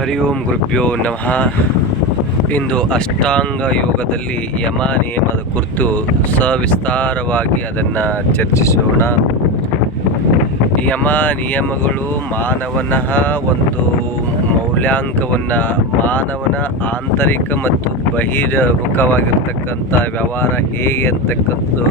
ಹರಿ ಓಂ ಗುರುಭ್ಯೋ ನಮಃ. ಇಂದು ಅಷ್ಟಾಂಗ ಯೋಗದಲ್ಲಿ ಯಮ ನಿಯಮದ ಕುರಿತು ಸವಿಸ್ತಾರವಾಗಿ ಅದನ್ನು ಚರ್ಚಿಸೋಣ. ಯಮ ನಿಯಮಗಳು ಮಾನವನ ಒಂದು ಮೌಲ್ಯಾಂಕವನ್ನು ಮಾನವನ ಆಂತರಿಕ ಮತ್ತು ಬಹಿರ್ಮುಖವಾಗಿರ್ತಕ್ಕಂಥ ವ್ಯವಹಾರ ಹೇಗೆ ಅಂತಕ್ಕಂಥದ್ದು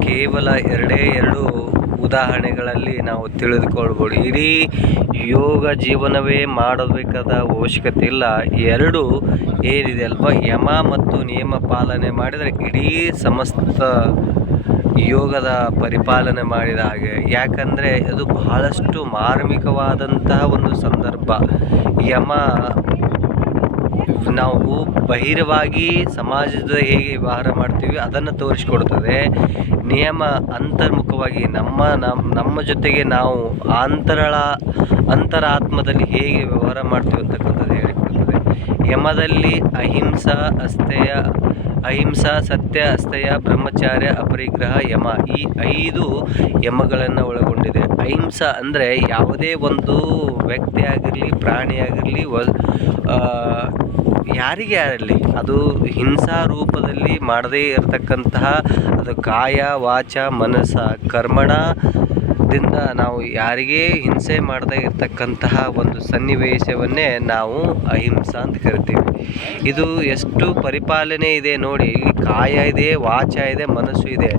ಕೇವಲ ಎರಡೇ ಎರಡು ಉದಾಹರಣೆಗಳಲ್ಲಿ ನಾವು ತಿಳಿದುಕೊಳ್ಬೋದು. ಇಡೀ ಯೋಗ ಜೀವನವೇ ಮಾಡಬೇಕಾದ ಅವಶ್ಯಕತೆ ಇಲ್ಲ. ಎರಡು ಏನಿದೆ ಅಲ್ವಾ? ಯಮ ಮತ್ತು ನಿಯಮ ಪಾಲನೆ ಮಾಡಿದರೆ ಇಡೀ ಸಮಸ್ತ ಯೋಗದ ಪರಿಪಾಲನೆ ಮಾಡಿದ ಹಾಗೆ. ಯಾಕಂದರೆ ಅದು ಬಹಳಷ್ಟು ಮಾರ್ಮಿಕವಾದಂತಹ ಒಂದು ಸಂದರ್ಭ. ಯಮ ನಾವು ಬಹಿರವಾಗಿ ಸಮಾಜದ ಹೇಗೆ ವ್ಯವಹಾರ ಮಾಡ್ತೀವಿ ಅದನ್ನು ತೋರಿಸ್ಕೊಡ್ತದೆ. ನಿಯಮ ಅಂತರ್ಮುಖವಾಗಿ ನಮ್ಮ ನಮ್ಮ ನಮ್ಮ ಜೊತೆಗೆ ನಾವು ಅಂತರಳ, ಅಂತರಾತ್ಮದಲ್ಲಿ ಹೇಗೆ ವ್ಯವಹಾರ ಮಾಡ್ತೀವಿ ಅಂತಕ್ಕಂಥದ್ದು ಹೇಳಿಕೊಡ್ತದೆ. ಯಮದಲ್ಲಿ ಅಹಿಂಸಾ, ಅಸ್ಥೆಯ ಅಹಿಂಸಾ, ಸತ್ಯ ಅಸ್ತಯ ಬ್ರಹ್ಮಚಾರ್ಯ, ಅಪರಿಗ್ರಹ, ಯಮ ಈ ಐದು ಯಮಗಳನ್ನು ಒಳಗೊಂಡಿದೆ. ಅಹಿಂಸಾ ಅಂದರೆ ಯಾವುದೇ ಒಂದು ವ್ಯಕ್ತಿ ಆಗಿರಲಿ ಪ್ರಾಣಿಯಾಗಿರಲಿ ವ ಯಾರಿಗೆ ಆಗಲಿ, ಅದು ಹಿಂಸಾ ರೂಪದಲ್ಲಿ ಮಾಡದೇ ಇರತಕ್ಕಂತಹ ಅದು ಕಾಯ, ವಾಚ, ಮನಸ್ಸ ಕರ್ಮಣದಿಂದ ನಾವು ಯಾರಿಗೇ ಹಿಂಸೆ ಮಾಡದೇ ಇರತಕ್ಕಂತಹ ಒಂದು ಸನ್ನಿವೇಶವನ್ನೇ ನಾವು ಅಹಿಂಸಾ ಅಂತ ಕರಿತೀವಿ. ಇದು ಎಷ್ಟು ಪರಿಪಾಲನೆ ಇದೆ ನೋಡಿ, ಇಲ್ಲಿ ಕಾಯ ಇದೆ, ವಾಚ ಇದೆ, ಮನಸ್ಸು ಇದೆ.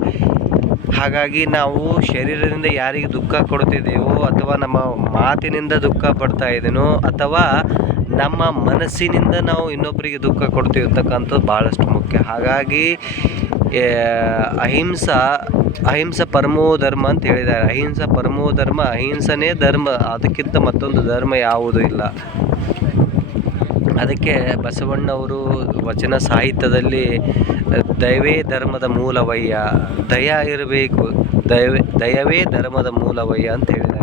ಹಾಗಾಗಿ ನಾವು ಶರೀರದಿಂದ ಯಾರಿಗೆ ದುಃಖ ಕೊಡ್ತಿದ್ದೇವೋ ಅಥವಾ ನಮ್ಮ ಮಾತಿನಿಂದ ದುಃಖ ಪಡ್ತಾ ಇದ್ದೇನೋ ಅಥವಾ ನಮ್ಮ ಮನಸ್ಸಿನಿಂದ ನಾವು ಇನ್ನೊಬ್ಬರಿಗೆ ದುಃಖ ಕೊಡ್ತಿರ್ತಕ್ಕಂಥದ್ದು ಭಾಳಷ್ಟು ಮುಖ್ಯ. ಹಾಗಾಗಿ ಅಹಿಂಸಾ, ಅಹಿಂಸ ಪರಮೋ ಧರ್ಮ ಅಂತ ಹೇಳಿದ್ದಾರೆ. ಅಹಿಂಸ ಪರಮೋ ಧರ್ಮ, ಅಹಿಂಸನೇ ಧರ್ಮ. ಅದಕ್ಕಿಂತ ಮತ್ತೊಂದು ಧರ್ಮ ಯಾವುದೂ ಇಲ್ಲ. ಅದಕ್ಕೆ ಬಸವಣ್ಣವರು ವಚನ ಸಾಹಿತ್ಯದಲ್ಲಿ, ದಯವೇ ಧರ್ಮದ ಮೂಲವಯ್ಯ, ದಯ ಇರಬೇಕು, ದಯವೇ ದಯವೇ ಧರ್ಮದ ಮೂಲವಯ್ಯ ಅಂತ ಹೇಳಿದ್ದಾರೆ.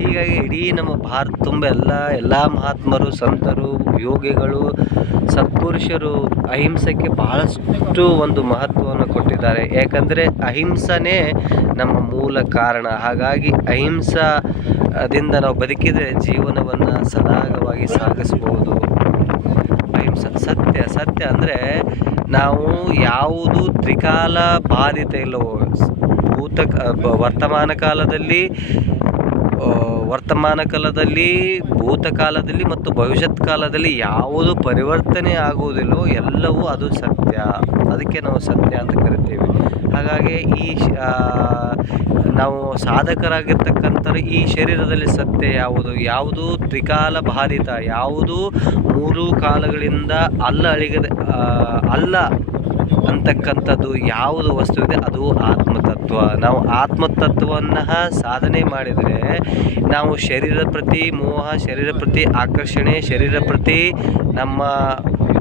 ಹೀಗಾಗಿ ಇಡೀ ನಮ್ಮ ಭಾರತ ತುಂಬ ಎಲ್ಲ ಎಲ್ಲ ಮಹಾತ್ಮರು, ಸಂತರು, ಯೋಗಿಗಳು, ಸತ್ಪುರುಷರು ಅಹಿಂಸೆಗೆ ಬಹಳಷ್ಟು ಒಂದು ಮಹತ್ವವನ್ನು ಕೊಟ್ಟಿದ್ದಾರೆ. ಯಾಕಂದರೆ ಅಹಿಂಸನೇ ನಮ್ಮ ಮೂಲ ಕಾರಣ. ಹಾಗಾಗಿ ಅಹಿಂಸದಿಂದ ನಾವು ಬದುಕಿದರೆ ಜೀವನವನ್ನು ಸರಾಗವಾಗಿ ಸಾಗಿಸ್ಬೋದು. ಅಹಿಂಸ ಸತ್ಯ ಸತ್ಯ ಅಂದರೆ ನಾವು ಯಾವುದು ತ್ರಿಕಾಲ ಬಾಧಿತ ಇಲ್ಲವೋ ಭೂತ ವರ್ತಮಾನ ಕಾಲದಲ್ಲಿ ವರ್ತಮಾನ ಕಾಲದಲ್ಲಿ ಭೂತಕಾಲದಲ್ಲಿ ಮತ್ತು ಭವಿಷ್ಯತ್ ಕಾಲದಲ್ಲಿ ಯಾವುದು ಪರಿವರ್ತನೆ ಆಗುವುದಿಲ್ಲವೋ ಎಲ್ಲವೂ ಅದು ಸತ್ಯ. ಅದಕ್ಕೆ ನಾವು ಸತ್ಯ ಅಂತ ಕರಿತೇವೆ. ಹಾಗಾಗಿ ಈ ನಾವು ಸಾಧಕರಾಗಿರ್ತಕ್ಕಂಥ ಈ ಶರೀರದಲ್ಲಿ ಸತ್ಯ ಯಾವುದು? ಯಾವುದು ತ್ರಿಕಾಲ ಬಾಧಿತ? ಯಾವುದು ಮೂರು ಕಾಲಗಳಿಂದ ಅಲ್ಲ ಅಳಿಗದೆ ಅಲ್ಲ ಅಂತಕ್ಕಂಥದ್ದು ಯಾವುದು ವಸ್ತು ಇದೆ, ಅದು ಆತ್ಮತತ್ವ. ನಾವು ಆತ್ಮತತ್ವವನ್ನು ಸಾಧನೆ ಮಾಡಿದರೆ ನಾವು ಶರೀರ ಪ್ರತಿ ಮೋಹ, ಶರೀರ ಪ್ರತಿ ಆಕರ್ಷಣೆ, ಶರೀರ ಪ್ರತಿ ನಮ್ಮ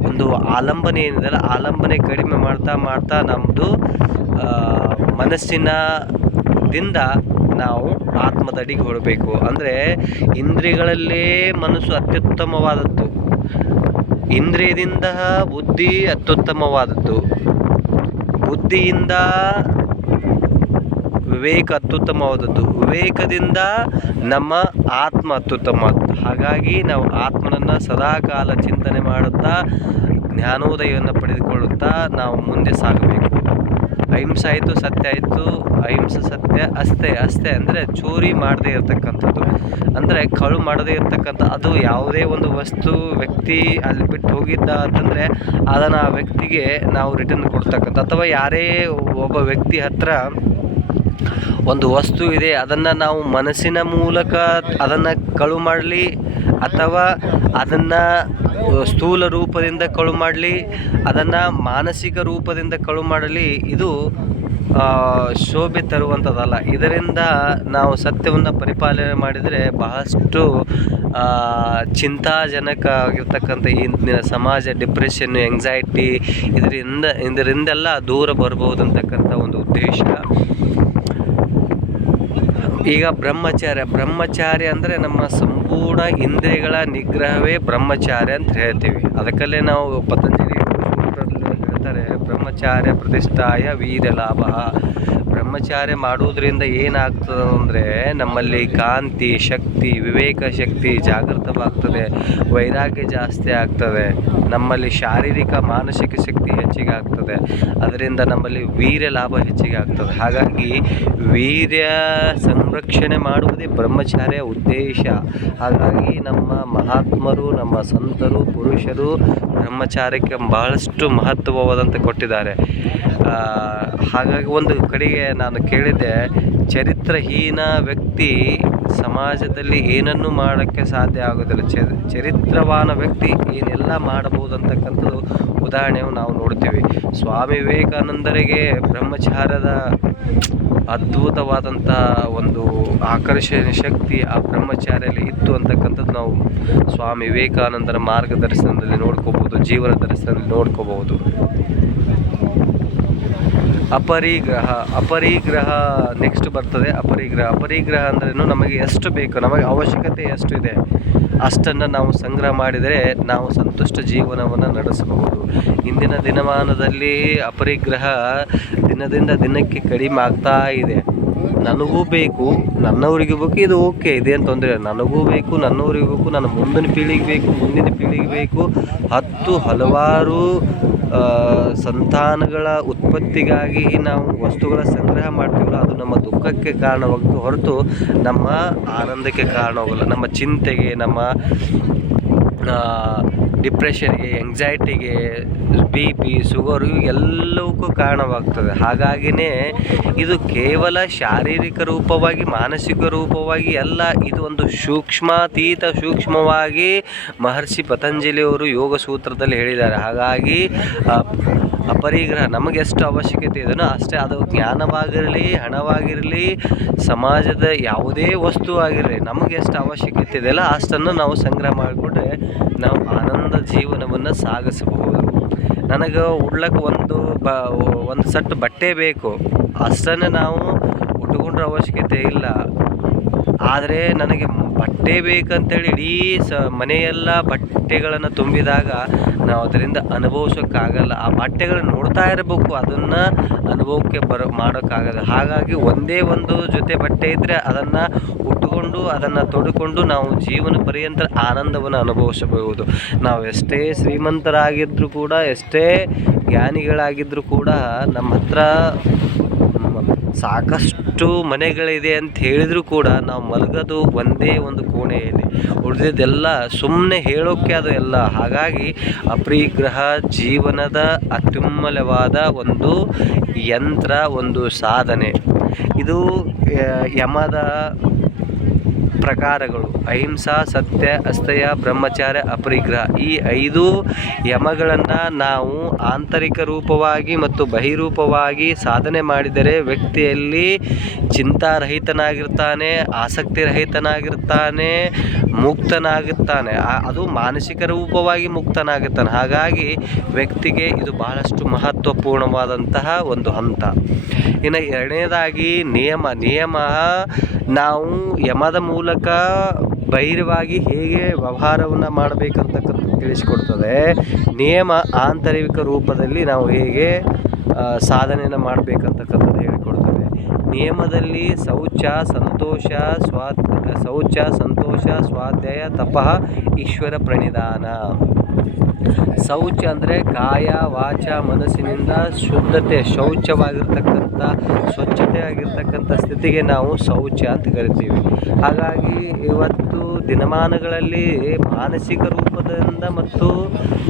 ಒಂದು ಆಲಂಬನೆ ಏನಿದೆಯಲ್ಲ, ಆಲಂಬನೆ ಕಡಿಮೆ ಮಾಡ್ತಾ ಮಾಡ್ತಾ ನಮ್ಮದು ಮನಸ್ಸಿನ ದಿಂದ ನಾವು ಆತ್ಮದಡಿಗೆ ಹೊಡಬೇಕು ಅಂದರೆ ಇಂದ್ರಿಯಗಳಲ್ಲೇ ಮನಸ್ಸು ಅತ್ಯುತ್ತಮವಾದದ್ದು. ಇಂದ್ರಿಯದಿಂದ ಬುದ್ಧಿ ಅತ್ಯುತ್ತಮವಾದದ್ದು. ಬುದ್ಧಿಯಿಂದ ವಿವೇಕ ಅತ್ಯುತ್ತಮವಾದದ್ದು. ವಿವೇಕದಿಂದ ನಮ್ಮ ಆತ್ಮ ಅತ್ಯುತ್ತಮ. ಹಾಗಾಗಿ ನಾವು ಆತ್ಮನನ್ನು ಸದಾಕಾಲ ಚಿಂತನೆ ಮಾಡುತ್ತಾ, ಜ್ಞಾನೋದಯವನ್ನು ಪಡೆದುಕೊಳ್ಳುತ್ತಾ ನಾವು ಮುಂದೆ ಸಾಗಬೇಕು. ಅಹಿಂಸೆ ಆಯಿತು, ಸತ್ಯ ಆಯಿತು, ಅಹಿಂಸೆ, ಸತ್ಯ ಅಷ್ಟೇ ಅಷ್ಟೇ ಅಂದರೆ ಚೋರಿ ಮಾಡದೇ ಇರತಕ್ಕಂಥದ್ದು. ಅಂದರೆ ಕಳು ಮಾಡದೇ ಇರತಕ್ಕಂಥ, ಅದು ಯಾವುದೇ ಒಂದು ವಸ್ತು, ವ್ಯಕ್ತಿ ಅಲ್ಲಿ ಬಿಟ್ಟು ಹೋಗಿದ್ದ ಅಂತಂದರೆ ಅದನ್ನು ಆ ವ್ಯಕ್ತಿಗೆ ನಾವು ರಿಟರ್ನ್ ಕೊಡ್ತಕ್ಕಂಥ. ಅಥವಾ ಯಾರೇ ಒಬ್ಬ ವ್ಯಕ್ತಿ ಹತ್ರ ಒಂದು ವಸ್ತು ಇದೆ, ಅದನ್ನು ನಾವು ಮನಸ್ಸಿನ ಮೂಲಕ ಅದನ್ನು ಕಳು ಮಾಡಲಿ, ಅಥವಾ ಅದನ್ನು ಸ್ಥೂಲ ರೂಪದಿಂದ ಕಳು ಮಾಡಲಿ, ಅದನ್ನು ಮಾನಸಿಕ ರೂಪದಿಂದ ಕಳು ಮಾಡಲಿ, ಇದು ಶೋಭೆ ತರುವಂಥದ್ದಲ್ಲ ಇದರಿಂದ ನಾವು ಸತ್ಯವನ್ನು ಪರಿಪಾಲನೆ ಮಾಡಿದರೆ ಬಹಳಷ್ಟು ಚಿಂತಾಜನಕ ಆಗಿರ್ತಕ್ಕಂಥ ಇಂದಿನ ಸಮಾಜ ಡಿಪ್ರೆಷನ್ ಎಂಗ್ಸೈಟಿ ಇದರಿಂದ, ಇದರಿಂದೆಲ್ಲ ದೂರ ಬರ್ಬೋದು ಅಂತಕ್ಕಂಥ ಒಂದು ಉದ್ದೇಶ. ಈಗ ಬ್ರಹ್ಮಚಾರ್ಯ ಬ್ರಹ್ಮಚಾರ್ಯ ಅಂದರೆ ನಮ್ಮ ಸಂಪೂರ್ಣ ಇಂದ್ರಿಯಗಳ ನಿಗ್ರಹವೇ ಬ್ರಹ್ಮಚಾರ್ಯ ಅಂತ ಹೇಳ್ತೀವಿ. ಅದಕ್ಕಲ್ಲೇ ನಾವು ಪತಂಜಲಿ ಹೇಳ್ತಾರೆ, ಬ್ರಹ್ಮಚಾರ್ಯ ಪ್ರತಿಷ್ಠಾಯ ವೀರ ಲಾಭ. ಬ್ರಹ್ಮಚಾರ್ಯ ಮಾಡುವುದರಿಂದ ಏನಾಗ್ತದೆ ಅಂದರೆ ನಮ್ಮಲ್ಲಿ ಕಾಂತಿ, ಶಕ್ತಿ, ವಿವೇಕ ಶಕ್ತಿ ಜಾಗೃತವಾಗ್ತದೆ, ವೈರಾಗ್ಯ ಜಾಸ್ತಿ ಆಗ್ತದೆ. ನಮ್ಮಲ್ಲಿ ಶಾರೀರಿಕ, ಮಾನಸಿಕ ಶಕ್ತಿ ಹೆಚ್ಚಿಗೆ ಆಗ್ತದೆ ಅದರಿಂದ ನಮ್ಮಲ್ಲಿ ವೀರ್ಯ ಲಾಭ ಹೆಚ್ಚಿಗೆ ಆಗ್ತದೆ ಹಾಗಾಗಿ ವೀರ್ಯ ಸಂರಕ್ಷಣೆ ಮಾಡುವುದೇ ಬ್ರಹ್ಮಚಾರ್ಯ ಉದ್ದೇಶ. ಹಾಗಾಗಿ ನಮ್ಮ ಮಹಾತ್ಮರು, ನಮ್ಮ ಸಂತರು, ಪುರುಷರು ಬ್ರಹ್ಮಚಾರ್ಯಕ್ಕೆ ಬಹಳಷ್ಟು ಮಹತ್ವವಾದಂತೆ ಕೊಟ್ಟಿದ್ದಾರೆ. ಹಾಗಾಗಿ ಒಂದು ಕಡೆಗೆ ನಾನು ಕೇಳಿದ್ದೆ ಚರಿತ್ರಹೀನ ವ್ಯಕ್ತಿ ಸಮಾಜದಲ್ಲಿ ಏನನ್ನು ಮಾಡೋಕ್ಕೆ ಸಾಧ್ಯ ಆಗೋದಿಲ್ಲ. ಚರಿ ಚರಿತ್ರವಾನ ವ್ಯಕ್ತಿ ಏನೆಲ್ಲ ಮಾಡಬಹುದು ಅಂತಕ್ಕಂಥದ್ದು ಉದಾಹರಣೆಯನ್ನು ನಾವು ನೋಡ್ತೀವಿ. ಸ್ವಾಮಿ ವಿವೇಕಾನಂದರಿಗೆ ಬ್ರಹ್ಮಚಾರ್ಯದ ಅದ್ಭುತವಾದಂಥ ಒಂದು ಆಕರ್ಷಣೆ ಶಕ್ತಿ ಆ ಬ್ರಹ್ಮಚಾರ್ಯಲ್ಲಿ ಇತ್ತು ಅಂತಕ್ಕಂಥದ್ದು ನಾವು ಸ್ವಾಮಿ ವಿವೇಕಾನಂದರ ಮಾರ್ಗದರ್ಶನದಲ್ಲಿ ನೋಡ್ಕೋಬೋದು ಜೀವನ ದರ್ಶನದಲ್ಲಿ ನೋಡ್ಕೋಬಹುದು. ಅಪರಿಗ್ರಹ ಅಪರಿಗ್ರಹ ನೆಕ್ಸ್ಟ್ ಬರ್ತದೆ. ಅಪರಿಗ್ರಹ ಅಪರಿಗ್ರಹ ಅಂದ್ರೇನು ನಮಗೆ ಎಷ್ಟು ಬೇಕು, ನಮಗೆ ಅವಶ್ಯಕತೆ ಎಷ್ಟು ಇದೆ, ಅಷ್ಟನ್ನು ನಾವು ಸಂಗ್ರಹ ಮಾಡಿದರೆ ನಾವು ಸಂತುಷ್ಟ ಜೀವನವನ್ನು ನಡೆಸಬಹುದು. ಇಂದಿನ ದಿನಮಾನದಲ್ಲಿ ಅಪರಿಗ್ರಹ ದಿನದಿಂದ ದಿನಕ್ಕೆ ಕಡಿಮೆ ಆಗ್ತಾ ಇದೆ. ನನಗೂ ಬೇಕು, ನನ್ನವರಿಗೂ ಬೇಕು, ಇದು ಓಕೆ, ಇದೇನು ತೊಂದರೆ ನನಗೂ ಬೇಕು, ನನ್ನವರಿಗೂ ಬೇಕು, ನನ್ನ ಮುಂದಿನ ಪೀಳಿಗೆ ಬೇಕು, ಮುಂದಿನ ಪೀಳಿಗೆ ಬೇಕು. ಹತ್ತು ಹಲವಾರು ಸಂತಾನಗಳ ಉತ್ಪತ್ತಿಗಾಗಿ ನಾವು ವಸ್ತುಗಳ ಸಂಗ್ರಹ ಮಾಡ್ತೀವಲ್ಲ, ಅದು ನಮ್ಮ ದುಃಖಕ್ಕೆ ಕಾರಣವಾಗುತ್ತೆ ಹೊರತು ನಮ್ಮ ಆನಂದಕ್ಕೆ ಕಾರಣವಾಗಲ್ಲ. ನಮ್ಮ ಚಿಂತೆಗೆ, ನಮ್ಮ ಡಿಪ್ರೆಷನ್ಗೆ ಎಂಗ್ಸೈಟಿಗೆ ಬಿ ಪಿ ಶುಗರು ಇವೆಲ್ಲವಕ್ಕೂ ಕಾರಣವಾಗ್ತದೆ. ಹಾಗಾಗಿಯೇ ಇದು ಕೇವಲ ಶಾರೀರಿಕ ರೂಪವಾಗಿ, ಮಾನಸಿಕ ರೂಪವಾಗಿ ಅಲ್ಲ, ಇದು ಒಂದು ಸೂಕ್ಷ್ಮಾತೀತ ಸೂಕ್ಷ್ಮವಾಗಿ ಮಹರ್ಷಿ ಪತಂಜಲಿಯವರು ಯೋಗ ಸೂತ್ರದಲ್ಲಿ ಹೇಳಿದ್ದಾರೆ. ಹಾಗಾಗಿ ಅಪರಿಗ್ರಹ ನಮಗೆ ಎಷ್ಟು ಅವಶ್ಯಕತೆ ಇದೆಯೋ ಅಷ್ಟೇ, ಅದು ಜ್ಞಾನವಾಗಿರಲಿ, ಹಣವಾಗಿರಲಿ, ಸಮಾಜದ ಯಾವುದೇ ವಸ್ತು ಆಗಿರಲಿ, ನಮಗೆ ಎಷ್ಟು ಅವಶ್ಯಕತೆ ಇದೆಯಲ್ಲ ಅಷ್ಟನ್ನು ನಾವು ಸಂಗ್ರಹ ಮಾಡಿಕೊಂಡ್ರೆ ನಾವು ಆನಂದ ಜೀವನವನ್ನು ಸಾಗಿಸಬಹುದು. ನನಗೆ ಉಡ್ಲಕ್ಕೆ ಒಂದು ಬ, ಒಂದು ಸಟ್ ಬಟ್ಟೆ ಬೇಕು, ಅಷ್ಟನ್ನು ನಾವು ಉಟ್ಕೊಂಡ್ರೆ ಅವಶ್ಯಕತೆ ಇಲ್ಲ. ಆದರೆ ನನಗೆ ಬಟ್ಟೆ ಬೇಕಂತೇಳಿ ಇಡೀ ಸ ಮನೆಯೆಲ್ಲ ಬಟ್ಟೆಗಳನ್ನು ತುಂಬಿದಾಗ ನಾವು ಅದರಿಂದ ಅನುಭವಿಸೋಕ್ಕಾಗಲ್ಲ. ಆ ಬಟ್ಟೆಗಳನ್ನ ನೋಡ್ತಾ ಇರಬೇಕು, ಅದನ್ನು ಅನುಭವಕ್ಕೆ ಬರೋ ಮಾಡೋಕ್ಕಾಗಲ್ಲ. ಹಾಗಾಗಿ ಒಂದೇ ಒಂದು ಜೊತೆ ಬಟ್ಟೆ ಇದ್ದರೆ ಅದನ್ನು ಉಟ್ಟುಕೊಂಡು ಅದನ್ನು ತೊಡುಕೊಂಡು ನಾವು ಜೀವನ ಪರ್ಯಂತ ಆನಂದವನ್ನು ಅನುಭವಿಸಬಹುದು. ನಾವು ಎಷ್ಟೇ ಶ್ರೀಮಂತರಾಗಿದ್ದರೂ ಕೂಡ, ಎಷ್ಟೇ ಜ್ಞಾನಿಗಳಾಗಿದ್ದರೂ ಕೂಡ ನಮ್ಮ ಹತ್ರ ಸಾಕಷ್ಟು ಮನೆಗಳಿದೆ ಅಂತ ಹೇಳಿದರೂ ಕೂಡ ನಾವು ಮಲಗೋದು ಒಂದೇ ಒಂದು ಕೋಣೆಯಲ್ಲಿ. ಉಳಿದಿದ್ದೆಲ್ಲ ಸುಮ್ಮನೆ ಹೇಳೋಕ್ಕೆ ಅದು ಎಲ್ಲ. ಹಾಗಾಗಿ ಅಪರಿಗ್ರಹ ಜೀವನದ ಅತ್ಯುಮ್ಮಲವಾದ ಒಂದು ಯಂತ್ರ, ಒಂದು ಸಾಧನೆ. ಇದು ಯಮದ ಪ್ರಕಾರಗಳು. ಅಹಿಂಸಾ, ಸತ್ಯ ಅಸ್ತಯ ಬ್ರಹ್ಮಚಾರ್ಯ ಅಪರಿಗ್ರಹ ಈ ಐದು ಯಮಗಳನ್ನು ನಾವು ಆಂತರಿಕ ರೂಪವಾಗಿ ಮತ್ತು ಬಹಿರೂಪವಾಗಿ ಸಾಧನೆ ಮಾಡಿದರೆ ವ್ಯಕ್ತಿಯಲ್ಲಿ ಚಿಂತಾರಹಿತನಾಗಿರ್ತಾನೆ ಆಸಕ್ತಿ ರಹಿತನಾಗಿರ್ತಾನೆ ಮುಕ್ತನಾಗುತ್ತಾನೆ ಅದು ಮಾನಸಿಕ ರೂಪವಾಗಿ ಮುಕ್ತನಾಗುತ್ತಾನೆ. ಹಾಗಾಗಿ ವ್ಯಕ್ತಿಗೆ ಇದು ಬಹಳಷ್ಟು ಮಹತ್ವಪೂರ್ಣವಾದಂತಹ ಒಂದು ಹಂತ. ಇನ್ನು ಎರಡನೇದಾಗಿ ನಿಯಮ. ನಿಯಮ ನಾವು ಯಮದ ಮೂಲಕ ಬಹಿರವಾಗಿ ಹೇಗೆ ವ್ಯವಹಾರವನ್ನು ಮಾಡಬೇಕಂತಕ್ಕಂಥ ತಿಳಿಸಿಕೊಡ್ತದೆ. ನಿಯಮ ಆಂತರಿಕ ರೂಪದಲ್ಲಿ ನಾವು ಹೇಗೆ ಸಾಧನೆಯನ್ನು ಮಾಡಬೇಕಂತಕ್ಕಂಥದ್ದು ಹೇಳಿಕೊಡ್ತದೆ. ನಿಯಮದಲ್ಲಿ ಶೌಚ, ಸಂತೋಷ ಸ್ವಾ ಶೌಚ, ಸಂತೋಷ, ಸ್ವಾಧ್ಯಾಯ, ತಪಃ, ಈಶ್ವರ ಪ್ರಣಿಧಾನ ಶೌಚ ಅಂದರೆ ಕಾಯ ವಾಚ, ಮನಸ್ಸಿನಿಂದ ಶುದ್ಧತೆ, ಶೌಚವಾಗಿರ್ತಕ್ಕಂಥ ಸ್ವಚ್ಛತೆ ಆಗಿರ್ತಕ್ಕಂಥ ಸ್ಥಿತಿಗೆ ನಾವು ಶೌಚ ಅಂತ ಕರಿತೀವಿ. ಹಾಗಾಗಿ ಇವತ್ತು ದಿನಮಾನಗಳಲ್ಲಿ ಮಾನಸಿಕ ರೂಪದಿಂದ ಮತ್ತು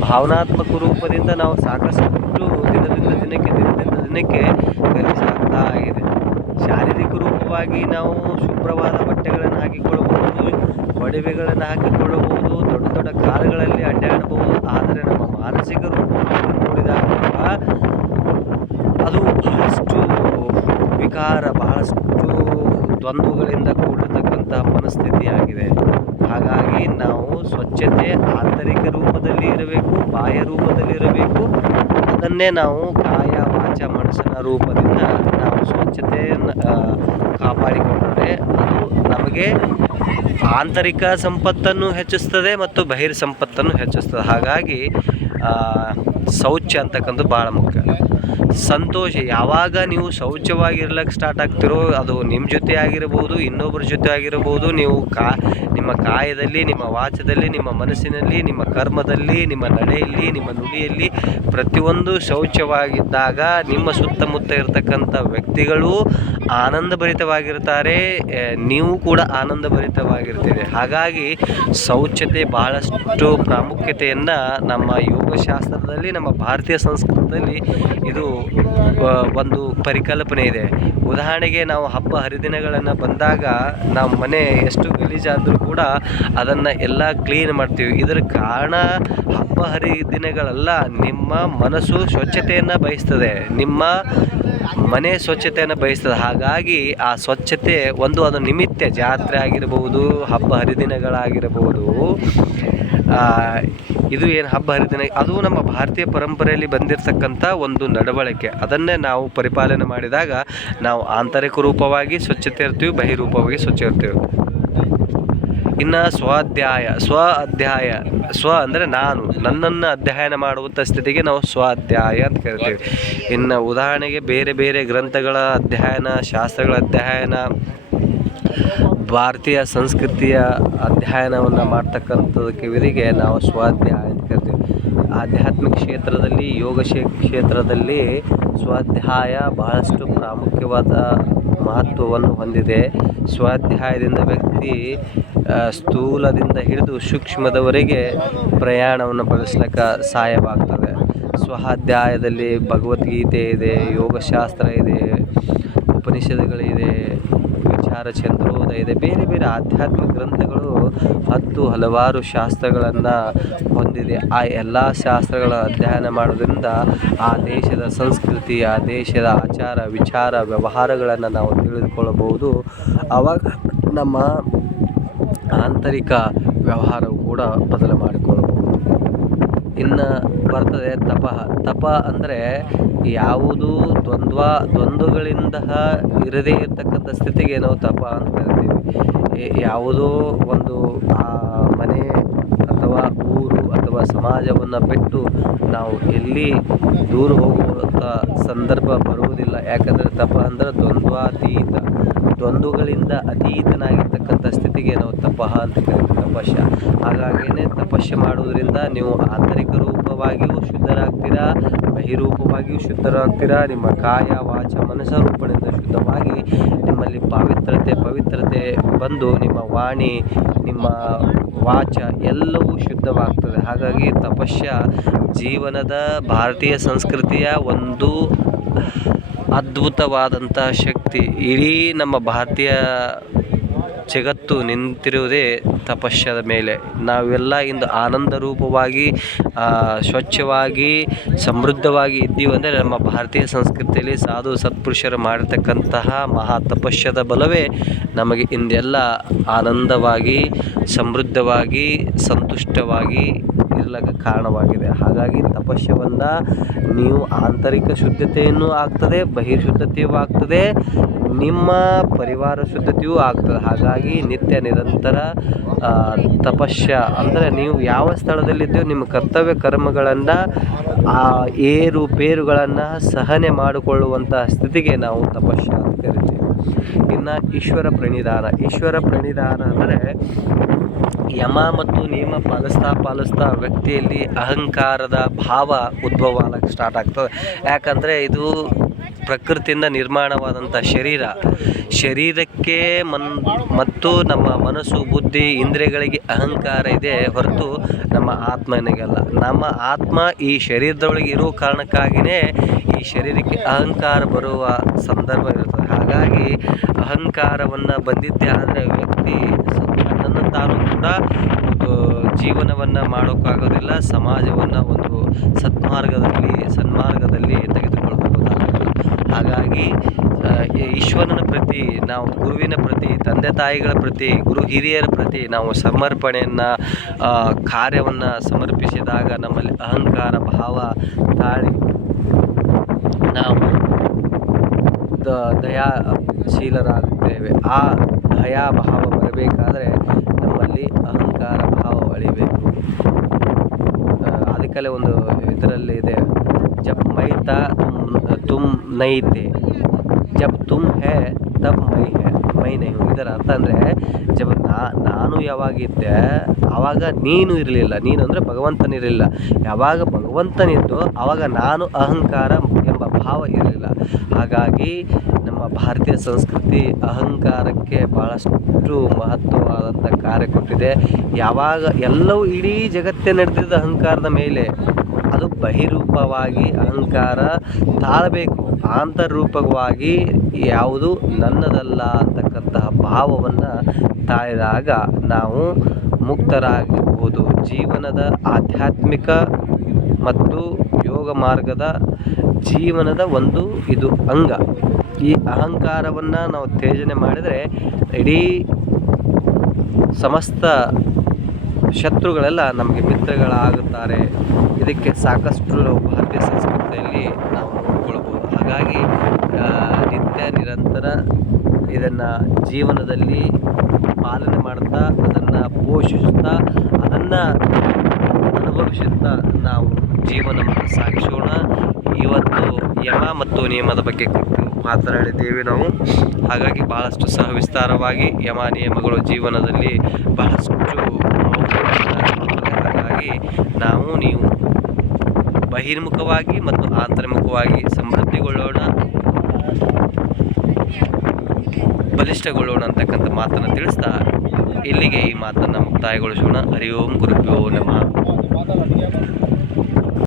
ಭಾವನಾತ್ಮಕ ರೂಪದಿಂದ ನಾವು ಸಾಕಷ್ಟು ದಿನದಿಂದ ದಿನಕ್ಕೆ ದಿನದಿಂದ ದಿನಕ್ಕೆ ಕಲಿಸಾಗ್ತಾ ಇದೆ. ಶಾರೀರಿಕ ರೂಪವಾಗಿ ನಾವು ಶುಭ್ರವಾದ ಬಟ್ಟೆಗಳನ್ನು ಹಾಕಿಕೊಳ್ಳಬಹುದು ಒಡವೆಗಳನ್ನು ಹಾಕಿಕೊಳ್ಳಬಹುದು ದೊಡ್ಡ ದೊಡ್ಡ ಕಾರುಗಳಲ್ಲಿ ಅಡ್ಡಾಡಬಹುದು ಆದರೆ ನಮ್ಮ ಮಾನಸಿಕ ರೂಪವನ್ನು ನೋಡಿದಾಗ ಅದು ಬಹಳಷ್ಟು ವಿಕಾರ, ಬಹಳಷ್ಟು ದ್ವಂದ್ವಗಳಿಂದ ಕೂಡಿರ್ತಕ್ಕಂಥ ಮನಸ್ಥಿತಿಯಾಗಿದೆ. ಹಾಗಾಗಿ ನಾವು ಸ್ವಚ್ಛತೆ ಆಂತರಿಕ ರೂಪದಲ್ಲಿ ಇರಬೇಕು, ಬಾಹ್ಯ ರೂಪದಲ್ಲಿ ಇರಬೇಕು. ಅದನ್ನೇ ನಾವು ಕಾಯ, ವಾಚ, ಮನಸ್ಸಿನ ರೂಪದಿಂದ ನಾವು ಸ್ವಚ್ಛತೆಯನ್ನು ಕಾಪಾಡಿಕೊಂಡರೆ ಅದು ನಮಗೆ ಆಂತರಿಕ ಸಂಪತ್ತನ್ನು ಹೆಚ್ಚಿಸ್ತದೆ ಮತ್ತು ಬಹಿರ್ ಸಂಪತ್ತನ್ನು ಹೆಚ್ಚಿಸ್ತದೆ. ಹಾಗಾಗಿ ಶೌಚ ಅಂತಕ್ಕಂಥದ್ದು ಭಾಳ ಮುಖ್ಯ. ಸಂತೋಷ, ಯಾವಾಗ ನೀವು ಶೌಚವಾಗಿರ್ಲಕ್ಕೆ ಸ್ಟಾರ್ಟ್ ಆಗ್ತಿರೋ, ಅದು ನಿಮ್ಮ ಜೊತೆ ಆಗಿರ್ಬೋದು ಇನ್ನೊಬ್ಬರ ಜೊತೆ ಆಗಿರ್ಬೋದು, ನೀವು ಕಾ ನಿಮ್ಮ ಕಾಯದಲ್ಲಿ, ನಿಮ್ಮ ವಾಚದಲ್ಲಿ, ನಿಮ್ಮ ಮನಸ್ಸಿನಲ್ಲಿ, ನಿಮ್ಮ ಕರ್ಮದಲ್ಲಿ, ನಿಮ್ಮ ನಡೆಯಲ್ಲಿ, ನಿಮ್ಮ ನುಡಿಯಲ್ಲಿ ಪ್ರತಿಯೊಂದು ಶೌಚವಾಗಿದ್ದಾಗ ನಿಮ್ಮ ಸುತ್ತಮುತ್ತ ಇರತಕ್ಕಂಥ ವ್ಯಕ್ತಿಗಳು ಆನಂದಭರಿತವಾಗಿರ್ತಾರೆ ನೀವು ಕೂಡ ಆನಂದಭರಿತವಾಗಿರ್ತೀರಿ. ಹಾಗಾಗಿ ಶೌಚತೆ ಬಹಳಷ್ಟು ಪ್ರಾಮುಖ್ಯತೆಯನ್ನು ನಮ್ಮ ಯೋಗಶಾಸ್ತ್ರದಲ್ಲಿ, ನಮ್ಮ ಭಾರತೀಯ ಸಂಸ್ಕೃತದಲ್ಲಿ ಇದು ಒಂದು ಪರಿಕಲ್ಪನೆ ಇದೆ. ಉದಾಹರಣೆಗೆ ನಾವು ಹಬ್ಬ ಹರಿದಿನಗಳನ್ನು ಬಂದಾಗ ನಮ್ಮ ಮನೆ ಎಷ್ಟು ಗಲೀಜಾದರೂ ಕೂಡ ಅದನ್ನು ಎಲ್ಲ ಕ್ಲೀನ್ ಮಾಡ್ತೀವಿ. ಇದರ ಕಾರಣ ಹಬ್ಬ ಹರಿದಿನಗಳಲ್ಲ, ನಿಮ್ಮ ಮನಸ್ಸು ಸ್ವಚ್ಛತೆಯನ್ನು ಬಯಸ್ತದೆ. ನಿಮ್ಮ ಮನೆ ಸ್ವಚ್ಛತೆಯನ್ನು ಬಯಸ್ತದೆ. ಹಾಗಾಗಿ ಆ ಸ್ವಚ್ಛತೆ ಒಂದು ಅದು ನಿಮಿತ್ತ ಜಾತ್ರೆ ಆಗಿರಬಹುದು ಹಬ್ಬ ಹರಿದಿನಗಳಾಗಿರಬಹುದು ಇದು ಏನು ಹಬ್ಬ ಹರಿದಿನ? ಅದು ನಮ್ಮ ಭಾರತೀಯ ಪರಂಪರೆಯಲ್ಲಿ ಬಂದಿರತಕ್ಕಂಥ ಒಂದು ನಡವಳಿಕೆ. ಅದನ್ನೇ ನಾವು ಪರಿಪಾಲನೆ ಮಾಡಿದಾಗ ನಾವು ಆಂತರಿಕ ರೂಪವಾಗಿ ಸ್ವಚ್ಛತೆ ಇರ್ತೀವಿ, ಬಹಿರೂಪವಾಗಿ ಸ್ವಚ್ಛ ಇರ್ತೀವಿ. ಇನ್ನು ಸ್ವಾಧ್ಯಾಯ ಸ್ವ ಅಧ್ಯಾಯ ಸ್ವ ಅಂದರೆ ನಾನು. ನನ್ನನ್ನು ಅಧ್ಯಯನ ಮಾಡುವಂಥ ಸ್ಥಿತಿಗೆ ನಾವು ಸ್ವಾಧ್ಯಾಯ ಅಂತ ಕರಿತೀವಿ. ಇನ್ನು ಉದಾಹರಣೆಗೆ ಬೇರೆ ಬೇರೆ ಗ್ರಂಥಗಳ ಅಧ್ಯಯನ, ಶಾಸ್ತ್ರಗಳ ಅಧ್ಯಯನ ಭಾರತೀಯ ಸಂಸ್ಕೃತಿಯ ಅಧ್ಯಯನವನ್ನು ಮಾಡ್ತಕ್ಕಂಥದ್ದು ಕಿವಿರಿಗೆ ನಾವು ಸ್ವಾಧ್ಯಾಯ ಅಂತ ಕರಿತೀವಿ. ಆಧ್ಯಾತ್ಮಿಕ ಕ್ಷೇತ್ರದಲ್ಲಿ, ಯೋಗ ಕ್ಷೇತ್ರದಲ್ಲಿ ಸ್ವಾಧ್ಯಾಯ ಬಹಳಷ್ಟು ಪ್ರಾಮುಖ್ಯವಾದ ಮಹತ್ವವನ್ನು ಹೊಂದಿದೆ. ಸ್ವಾಧ್ಯಾಯದಿಂದ ವ್ಯಕ್ತಿ ಸ್ಥೂಲದಿಂದ ಹಿಡಿದು ಸೂಕ್ಷ್ಮದವರೆಗೆ ಪ್ರಯಾಣವನ್ನು ಬೆಳೆಸ್ಲಿಕ್ಕೆ ಸಹಾಯವಾಗ್ತದೆ. ಸ್ವಾಧ್ಯಾಯದಲ್ಲಿ ಭಗವದ್ಗೀತೆ ಇದೆ, ಯೋಗಶಾಸ್ತ್ರ ಇದೆ ಉಪನಿಷತ್ತುಗಳಿದೆ ವಿಚಾರ ಇದೆ. ಬೇರೆ ಬೇರೆ ಆಧ್ಯಾತ್ಮಿಕ ಗ್ರಂಥಗಳು ಹತ್ತು ಹಲವಾರು ಶಾಸ್ತ್ರಗಳನ್ನು ಹೊಂದಿದೆ. ಆ ಎಲ್ಲ ಶಾಸ್ತ್ರಗಳ ಅಧ್ಯಯನ ಮಾಡೋದ್ರಿಂದ ಆ ದೇಶದ ಸಂಸ್ಕೃತಿ, ಆ ದೇಶದ ಆಚಾರ, ವಿಚಾರ, ವ್ಯವಹಾರಗಳನ್ನು ನಾವು ತಿಳಿದುಕೊಳ್ಳಬಹುದು. ಆವಾಗ ನಮ್ಮ ಆಂತರಿಕ ವ್ಯವಹಾರವು ಕೂಡ ಬದಲು ಮಾಡಿಕೊಳ್ಳಬಹುದು. ಇನ್ನು ಬರ್ತದೆ ತಪ. ತಪ ಅಂದರೆ ಯಾವುದು ದ್ವಂದ್ವ, ದ್ವಂದ್ವಗಳಿಂದ ಇರದೇ ಇರತಕ್ಕಂಥ ಸ್ಥಿತಿಗೆ ನಾವು ತಪ ಅಂತ ಯಾವುದೋ ಒಂದು, ಆ, ಮನೆ ಅಥವಾ ಊರು ಅಥವಾ ಸಮಾಜವನ್ನು ಬಿಟ್ಟು ನಾವು ಎಲ್ಲಿ ದೂರ ಹೋಗುವಂಥ ಸಂದರ್ಭ ಬರುವುದಿಲ್ಲ. ಯಾಕಂದರೆ ತಪ್ಪ ಅಂದರೆ ದ್ವಂದ್ವಾತೀತ. ದ್ವಂದ್ವಗಳಿಂದ ಅತೀತನಾಗಿರ್ತಕ್ಕಂಥ ಸ್ಥಿತಿಗೆ ನಾವು ತಪಃ ಅಂತ ಕರಿತೀವಿ, ತಪಸ್ಯ. ಹಾಗಾಗಿನೇ ತಪಸ್ಸೆ ಮಾಡುವುದರಿಂದ ನೀವು ಆಂತರಿಕ ರೂಪವಾಗಿಯೂ ಶುದ್ಧರಾಗ್ತೀರಾ, ಬಹಿರೂಪವಾಗಿಯೂ ಶುದ್ಧರಾಗ್ತೀರಾ, ನಿಮ್ಮ ಕಾಯ, ವಾಚ, ಮನಸ್ಸ ರೂಪದಿಂದ ಶುದ್ಧವಾಗಿ ನಿಮ್ಮಲ್ಲಿ ಪಾವಿತ್ರತೆ, ಪವಿತ್ರತೆ ಬಂದು ನಿಮ್ಮ ವಾಣಿ, ನಿಮ್ಮ ವಾಚ ಎಲ್ಲವೂ ಶುದ್ಧವಾಗ್ತದೆ. ಹಾಗಾಗಿ ತಪಸ್ಯ ಜೀವನದ ಭಾರತೀಯ ಸಂಸ್ಕೃತಿಯ ಒಂದು ಅದ್ಭುತವಾದಂಥ ಶಕ್ತಿ. ಇಡೀ ನಮ್ಮ ಭಾರತೀಯ ಜಗತ್ತು ನಿಂತಿರುವುದೇ ತಪಸ್ಸದ ಮೇಲೆ. ನಾವೆಲ್ಲ ಇಂದು ಆನಂದ ರೂಪವಾಗಿ ಸ್ವಚ್ಛವಾಗಿ, ಸಮೃದ್ಧವಾಗಿ ಇದ್ದೀವಿ ಅಂದರೆ ನಮ್ಮ ಭಾರತೀಯ ಸಂಸ್ಕೃತಿಯಲ್ಲಿ ಸಾಧು ಸತ್ಪುರುಷರು ಮಾಡಿರ್ತಕ್ಕಂತಹ ಮಹಾ ತಪಸ್ಸದ ಬಲವೇ ನಮಗೆ ಇಂದೆಲ್ಲ ಆನಂದವಾಗಿ, ಸಮೃದ್ಧವಾಗಿ, ಸಂತುಷ್ಟವಾಗಿ ಇರಲಕ್ಕೆ ಕಾರಣವಾಗಿದೆ. ಹಾಗಾಗಿ ತಪಸ್ಯವನ್ನು ನೀವು ಆಂತರಿಕ ಶುದ್ಧತೆಯನ್ನು ಆಗ್ತದೆ, ಬಹಿರ್ಶುದ್ಧತೆಯೂ ಆಗ್ತದೆ, ನಿಮ್ಮ ಪರಿವಾರ ಶುದ್ಧತೆಯೂ ಆಗ್ತದೆ. ಹಾಗಾಗಿ ನಿತ್ಯ ನಿರಂತರ ತಪಶ್ಯ ಅಂದರೆ ನೀವು ಯಾವ ಸ್ಥಳದಲ್ಲಿದ್ದೀವೋ ನಿಮ್ಮ ಕರ್ತವ್ಯ ಕರ್ಮಗಳನ್ನು, ಆ, ಏರು ಪೇರುಗಳನ್ನು ಸಹನೆ ಮಾಡಿಕೊಳ್ಳುವಂಥ ಸ್ಥಿತಿಗೆ ನಾವು ತಪಸ್ಯ ಅಂತ ಕರಿತೀವಿ. ಇನ್ನು ಈಶ್ವರ ಪ್ರಣಿಧಾನ. ಈಶ್ವರ ಪ್ರಣಿಧಾನ ಅಂದರೆ ಯಮ ಮತ್ತು ನಿಯಮ ಪಾಲಿಸ್ತಾ ಪಾಲಿಸ್ತಾ ವ್ಯಕ್ತಿಯಲ್ಲಿ ಅಹಂಕಾರದ ಭಾವ ಉದ್ಭವ ಆಗಕ್ಕೆ ಸ್ಟಾರ್ಟ್ ಆಗ್ತದೆ. ಯಾಕಂದರೆ ಇದು ಪ್ರಕೃತಿಯಿಂದ ನಿರ್ಮಾಣವಾದಂಥ ಶರೀರ. ಶರೀರಕ್ಕೆ ಮನ್ ಮತ್ತು ನಮ್ಮ ಮನಸ್ಸು, ಬುದ್ಧಿ, ಇಂದ್ರಿಯಗಳಿಗೆ ಅಹಂಕಾರ ಇದೆ ಹೊರತು ನಮ್ಮ ಆತ್ಮನಿಗಲ್ಲ ನಮ್ಮ ಆತ್ಮ ಈ ಶರೀರದೊಳಗೆ ಇರೋ ಕಾರಣಕ್ಕಾಗಿಯೇ ಈ ಶರೀರಕ್ಕೆ ಅಹಂಕಾರ ಬರುವ ಸಂದರ್ಭ ಇರ್ತದೆ. ಹಾಗಾಗಿ ಅಹಂಕಾರವನ್ನು ಬಂದಿದ್ದೇ ಆದರೆ ವ್ಯಕ್ತಿ ತಾನು ಕೂಡ ಒಂದು ಜೀವನವನ್ನು ಮಾಡೋಕ್ಕಾಗೋದಿಲ್ಲ, ಸಮಾಜವನ್ನು ಒಂದು ಸತ್ಮಾರ್ಗದಲ್ಲಿ ಸನ್ಮಾರ್ಗದಲ್ಲಿ ತೆಗೆದುಕೊಳ್ಳಬಹುದಾಗುತ್ತೆ. ಹಾಗಾಗಿ ಈಶ್ವರನ ಪ್ರತಿ, ನಾವು ಗುರುವಿನ ಪ್ರತಿ, ತಂದೆ ತಾಯಿಗಳ ಪ್ರತಿ, ಗುರು ಹಿರಿಯರ ಪ್ರತಿ ನಾವು ಸಮರ್ಪಣೆಯನ್ನು ಕಾರ್ಯವನ್ನು ಸಮರ್ಪಿಸಿದಾಗ ನಮ್ಮಲ್ಲಿ ಅಹಂಕಾರ, ಭಾವ, ತಾಳಿ, ನಾವು ದಯಾಶೀಲರಾಗುತ್ತೇವೆ. ಆ ದಯಾಭಾವ ಬರಬೇಕಾದ್ರೆ ನಮ್ಮಲ್ಲಿ ಅಹಂಕಾರ ಭಾವ ಅಳಿಬೇಕು. ಅದಕ್ಕೆಲ್ಲ ಒಂದು ಇದರಲ್ಲಿ ಇದೆ ಜಬ್ ಮೈತಾ ತುಮ್ ನೈತೆ. ಜಬ್ ತುಮ್ ಹೇ ತಬ್ ಮೈ ಹೇ ಮೈ ನೈ ಇದರ ಅರ್ಥ ಅಂದರೆ ನಾ, ನಾನು ಯಾವಾಗಿದ್ದೆ ಆವಾಗ ನೀನು ಇರಲಿಲ್ಲ. ನೀನು ಅಂದರೆ ಭಗವಂತನಿರಲಿಲ್ಲ ಯಾವಾಗ ಭಗವಂತನಿದ್ದು ಆವಾಗ ನಾನು ಅಹಂಕಾರ ಎಂಬ ಭಾವ ಇರಲಿಲ್ಲ. ಹಾಗಾಗಿ ನಮ್ಮ ಭಾರತೀಯ ಸಂಸ್ಕೃತಿ ಅಹಂಕಾರಕ್ಕೆ ಭಾಳಷ್ಟು ಮಹತ್ವವಾದಂಥ ಕಾರ್ಯ ಕೊಟ್ಟಿದೆ. ಯಾವಾಗ ಎಲ್ಲವೂ ಇಡೀ ಜಗತ್ತೇ ನಡೆದಿದ್ದ ಅಹಂಕಾರದ ಮೇಲೆ ಅದು ಬಹಿರೂಪವಾಗಿ ಅಹಂಕಾರ ತಾಳಬೇಕು. ಆಂತರೂಪವಾಗಿ ಯಾವುದು ನನ್ನದಲ್ಲ ಅಂತಕ್ಕಂತಹ ಭಾವವನ್ನು ತಾಳಿದಾಗ ನಾವು ಮುಕ್ತರಾಗಿರ್ಬೋದು. ಜೀವನದ ಆಧ್ಯಾತ್ಮಿಕ ಮತ್ತು ಯೋಗ ಮಾರ್ಗದ ಜೀವನದ ಒಂದು ಇದು ಅಂಗ. ಈ ಅಹಂಕಾರವನ್ನು ನಾವು ತ್ಯಜನೆ ಮಾಡಿದರೆ ಇಡೀ ಸಮಸ್ತ ಶತ್ರುಗಳೆಲ್ಲ ನಮಗೆ ಮಿತ್ರಗಳಾಗುತ್ತಾರೆ. ಇದಕ್ಕೆ ಸಾಕಷ್ಟು ನಾವು ಭಾರತೀಯ ಸಂಸ್ಕೃತಿಯಲ್ಲಿ ನಾವು ನೋಡ್ಕೊಳ್ಬೋದು. ಹಾಗಾಗಿ ನಿತ್ಯ ನಿರಂತರ ಇದನ್ನು ಜೀವನದಲ್ಲಿ ಪಾಲನೆ ಮಾಡ್ತಾ, ಅದನ್ನು ಪೋಷಿಸುತ್ತಾ, ಅದನ್ನು ಅನುಭವಿಸುತ್ತಾ ನಾವು ಜೀವನವನ್ನು ಸಾಗಿಸೋಣ. ಇವತ್ತು ಯಮ ಮತ್ತು ನಿಯಮದ ಬಗ್ಗೆ ಕುರಿತು ಮಾತನಾಡಿದ್ದೇವೆ ನಾವು. ಹಾಗಾಗಿ ಬಹಳಷ್ಟು ಸಹ ವಿಸ್ತಾರವಾಗಿ ಯಮ ನಿಯಮಗಳು ಜೀವನದಲ್ಲಿ ಬಹಳಷ್ಟು ಹಾಗಾಗಿ ನಾವು ನೀವು ಬಹಿರ್ಮುಖವಾಗಿ ಮತ್ತು ಆಂತರ್ಮುಖವಾಗಿ ಸಮೃದ್ಧಿಗೊಳ್ಳೋಣ ಬಲಿಷ್ಠಗೊಳ್ಳೋಣ ಅಂತಕ್ಕಂಥ ಮಾತನ್ನು ತಿಳಿಸ್ತಾ ಇಲ್ಲಿಗೆ ಈ ಮಾತನ್ನು ಮುಕ್ತಾಯಗೊಳಿಸೋಣ. ಹರಿ ಓಂ, ಗುರುಭ್ಯೋ ನಮಃ.